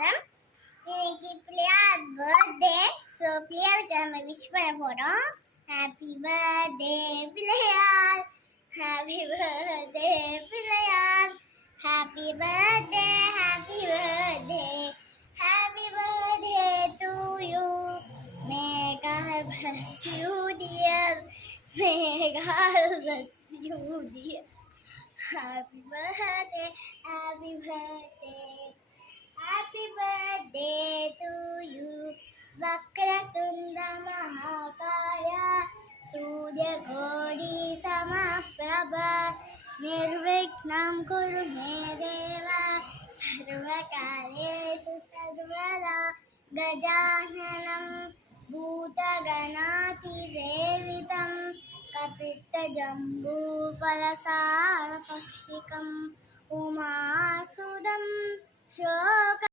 Namaskaram. இன்னைக்கு Pillaiyar birthday. So பிள்ளையாருக்கு நம்ம விஷ் பண்ண போறோம். Happy birthday Pillaiyar, happy birthday Pillaiyar, happy birthday, happy birthday, happy birthday to you. May God bless you dear, may God bless you dear. Happy birthday, happy birthday, happy birthday to you. Vakratunda Mahakaya, Surya Kodi Samaprabha, Nirvikhnam Kuru Me Deva, Sarvakareshu Sarvada, Gajananam Bhutaganathi Sevitam, Kapittajambupalasarakshikam Umasudam Shoka